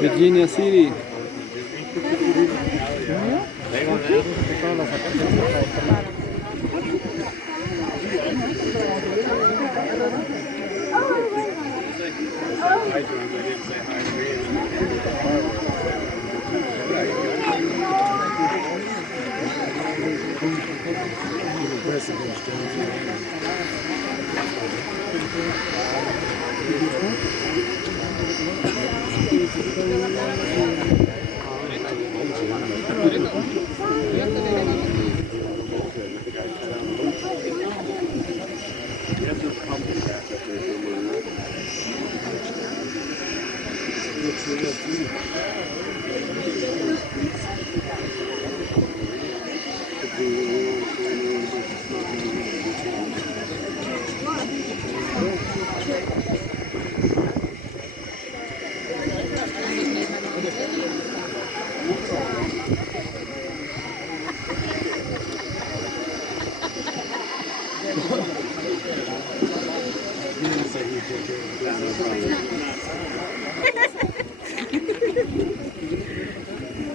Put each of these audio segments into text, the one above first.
Virginia City.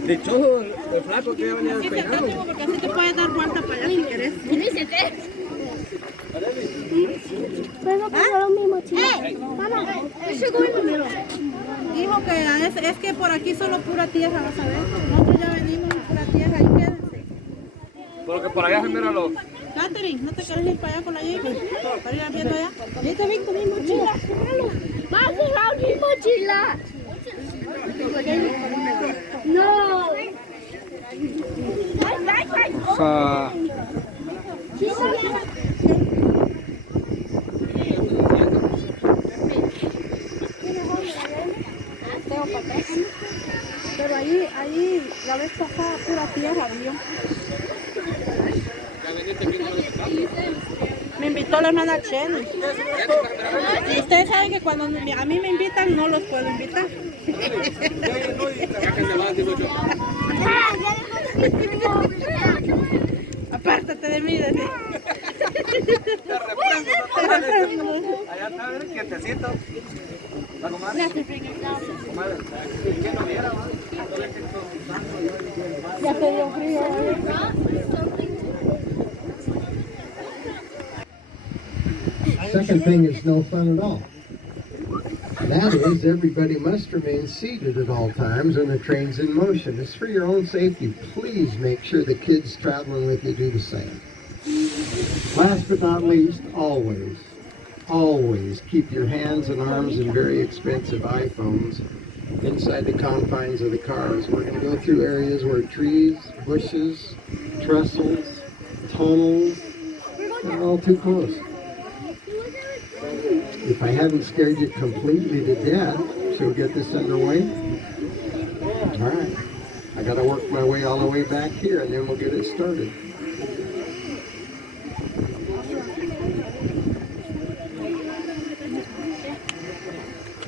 De hecho, el flaco que venía despeinado. Porque así te puedes dar vuelta para allá si querés. ¿Puedo comprar mi mochila? Mamá, Dijo que es que por aquí solo pura tierra, vas a ver. Nosotros ya venimos en pura tierra, ahí quédense. Porque por allá se mira los... Catherine, ¿no te quieres ir para allá con la Jake? Para ir viendo allá. Yo te vi con mi mochila. ¡Vas a cerrar mi mochila! ¡No! Sa Pero ahí la vez pasada pura tierra, vio. Me invitó la hermana Chelly. Y ustedes saben que cuando a mí me invitan, no los puedo invitar. Apártate de mí, desde. Allá está, ¿ves? Quietecito. Ya se dio frío. Second thing is no fun at all. That is, everybody must remain seated at all times when the train's in motion. It's for your own safety. Please make sure the kids traveling with you do the same. Last but not least, always, always keep your hands and arms and very expensive iPhones inside the confines of the cars. We're going to go through areas where trees, bushes, trestles, tunnels, are all too close. If I haven't scared you completely to death, shall we get this underway? All right. I got to work my way all the way back here, and then we'll get it started.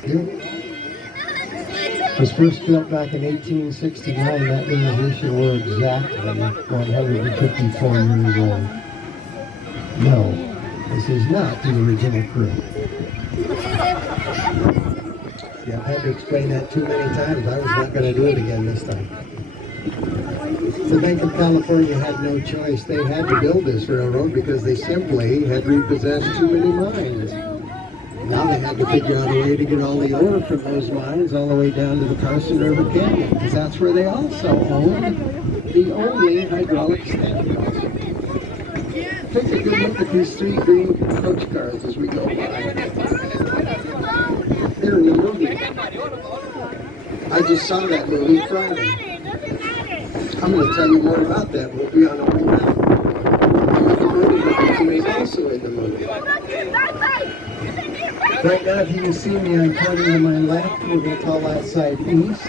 It was first built back in 1869. That means this year we're exactly 154 years old. No, this is not the original crew. Yeah, I've had to explain that too many times. I was not going to do it again this time. The Bank of California had no choice. They had to build this railroad because they simply had repossessed too many mines. Now they had to figure out a way to get all the ore from those mines all the way down to the Carson River Canyon, because that's where they also own the only hydraulic standoff. Take a good look at these three green coach cars as we go by. They're in the movie. I just saw that movie Friday. I'm going to tell you more about that movie on the way back. The movie is also in the movie. Right now, if you can see me, I'm pointing to my left. We're going to call that side east.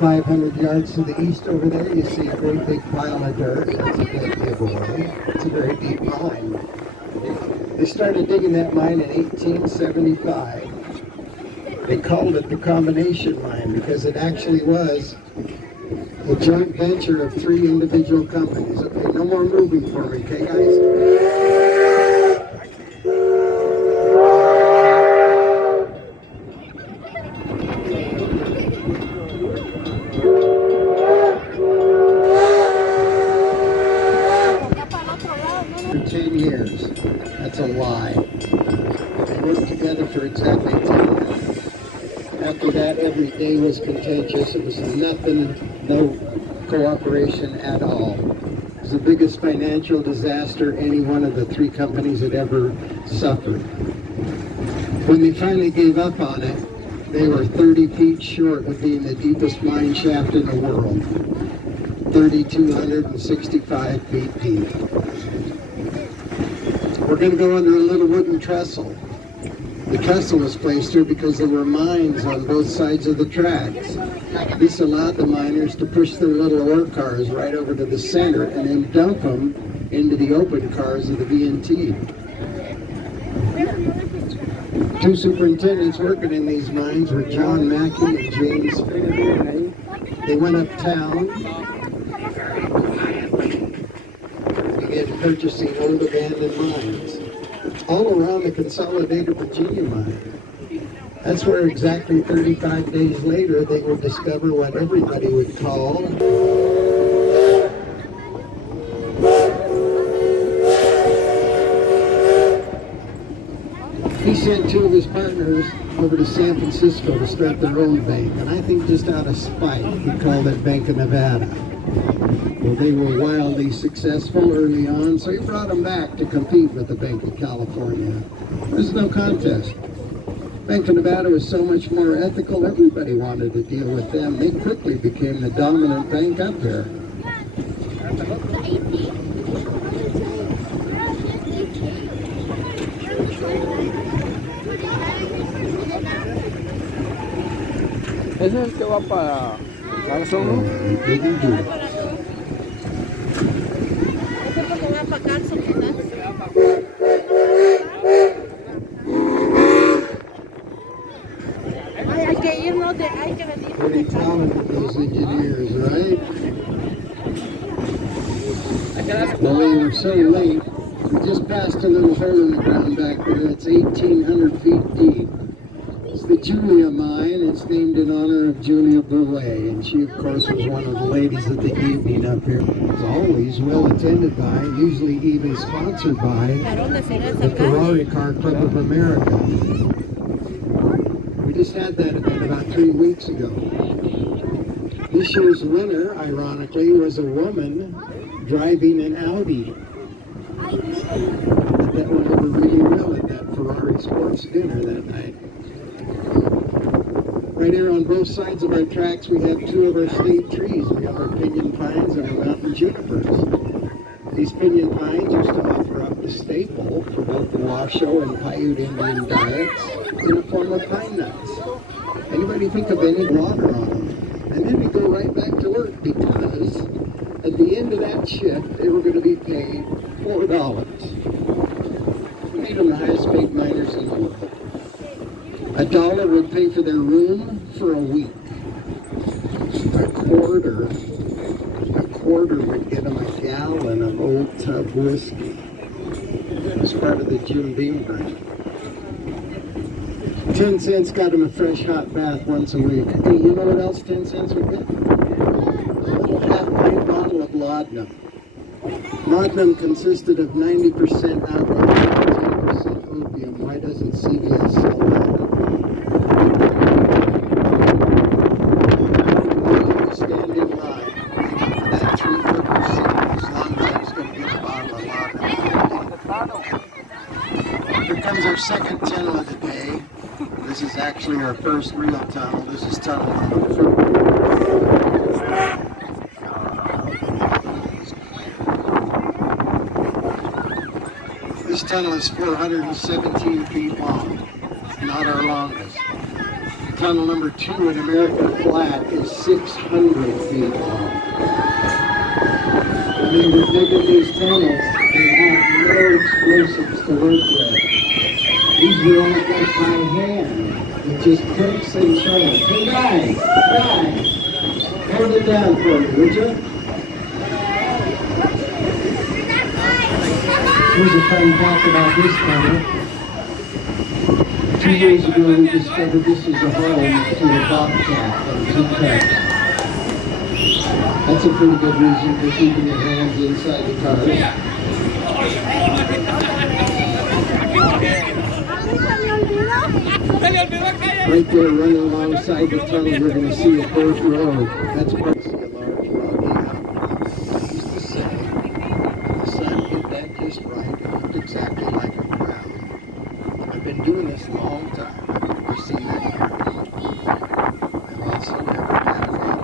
500 yards to the east over there, you see a great big pile of dirt. That's a big giveaway. It's a very deep mine. They started digging that mine in 1875. They called it the combination mine because it actually was a joint venture of 3 individual companies. Okay, no more moving for me, okay, guys? worked together for exactly 10 minutes. After that, every day was contentious. It was nothing, no cooperation at all. It was the biggest financial disaster any one of the three companies had ever suffered. When they finally gave up on it, they were 30 feet short of being the deepest mine shaft in the world. 3,265 feet deep. We're going to go under a little wooden trestle. The trestle was placed here because there were mines on both sides of the tracks. This allowed the miners to push their little ore cars right over to the center and then dump them into the open cars of the V&T. Two superintendents working in these mines were John Mackey and James Finnegan. They went uptown, began purchasing old abandoned mines all around the Consolidated Virginia mine. That's where exactly 35 days later they would discover what everybody would call he sent two of his partners over to San Francisco to start their own bank, and I think just out of spite, he called it Bank of Nevada. Well, they were wildly successful early on, so he brought them back to compete with the Bank of California. There's no contest. Bank of Nevada was so much more ethical, everybody wanted to deal with them. They quickly became the dominant bank up here. Ese es el que va para Carson, ¿no? Ese porque va para Carson, ¿verdad? Hay que irnos de, hay que venir Pretty de talented, those engineers, right? Well, they were so late. We just passed a little hole in the ground back there. It's 1,800 feet deep. It's the Julia mine. It's named in honor of Julia Boulet, and she, of course, was one of the ladies of the evening up here. It's always well attended by, usually even sponsored by, the Ferrari Car Club of America. We just had that event about 3 weeks ago. This year's winner, ironically, was a woman driving an Audi. That went over really well at that Ferrari sports dinner that night. Right here on both sides of our tracks, we have two of our state trees. We have our pinyon pines and our mountain junipers. These pinyon pines used to offer up the staple for both the Washoe and Paiute Indian diets in the form of pine nuts. Anybody think of any water on them? And then we go right back to work because at the end of that shift, they were going to be paid $4. Made them the highest paid miners in the world. $1 would pay for their room for a week. A quarter would get them a gallon of Old Tub whiskey. As part of the Jim Beam grant. 10 cents got them a fresh hot bath once a week. Hey, you know what else 10 cents would get? A little half-pint bottle of laudanum. Laudanum consisted of 90% alcohol and 10% opium. Why doesn't CVS sell that? Stand in line for that 3-foot receipt as long as I was going to get a bottle of laudanum. Here comes our second tunnel of the day. This is actually our first real tunnel. This is tunnel number 4. This tunnel is 417 feet long, not our longest. Tunnel number 2 in American Flat is 600 feet long. When they were digging these tunnels, they had no explosives to work with. These were all done by hand. With just crooks and shovels. Hey guys, hold it down for me, would you? Here's a fun fact about this tunnel. 2 years ago we discovered this is a home to a bobcat and 2 cats. That's a pretty good reason for keeping your hands inside the car. Right there running alongside the tunnel, we're going to see a dirt road. That's where you see a large rocky outcrop. I used to say, the sun hit that just right. It looked exactly like a crown. I've been doing this a long time. I've never seen that crown. I've also never had a man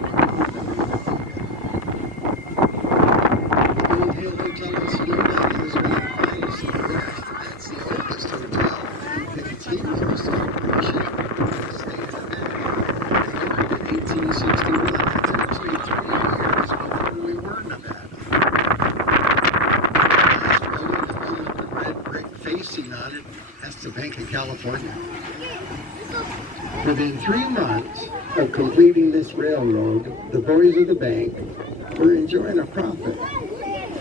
The Gold Hill Hotel in Sonoma is one of the finest in the West. That's the oldest hotel in continuous operation. 1861. That's actually 3 years before we were Nevada. Last building, the one with the red brick facing on it, that's the Bank of California. Within 3 months of completing this railroad, the boys of the bank were enjoying a profit,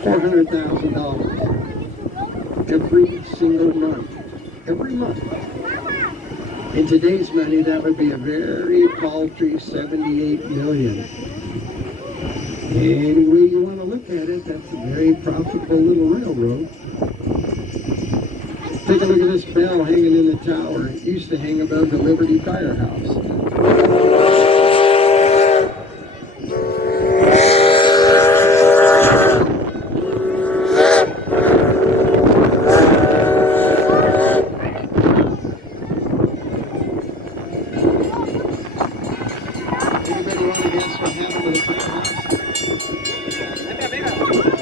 $400,000 every single month. Every month. In today's money, that would be a very paltry $78 million. Any way you want to look at it, that's a very profitable little railroad. Take a look at this bell hanging in the tower. It used to hang above the Liberty Firehouse. Anybody want to guess what happened to the firehouse?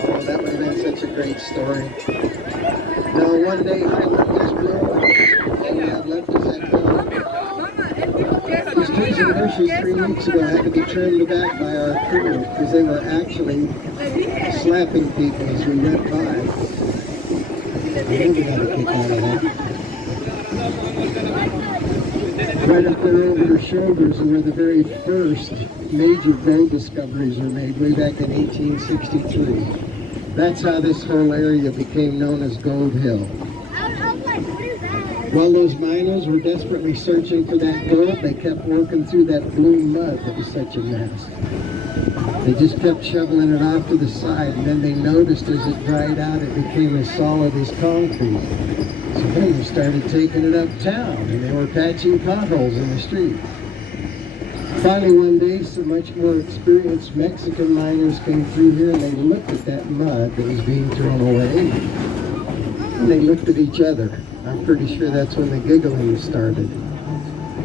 Oh, that would have been such a great story. No, one day high wind just blew away. All we have left is that bell. These trees and bushes 3 weeks ago had to be trimmed back by our crew because they were actually slapping people as we went by. We never got a kick out of that. Right up there over their shoulders are where the very first major gold discoveries were made way back in 1863. That's how this whole area became known as Gold Hill. While those miners were desperately searching for that gold, they kept working through that blue mud that was such a mess. They just kept shoveling it off to the side, and then they noticed as it dried out, it became as solid as concrete. So then they started taking it uptown, and they were patching potholes in the street. Finally, one day, some much more experienced Mexican miners came through here, and they looked at that mud that was being thrown away, and they looked at each other. I'm pretty sure that's when the giggling started.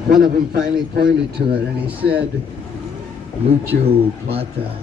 One of them finally pointed to it, and he said, "Mucho plata."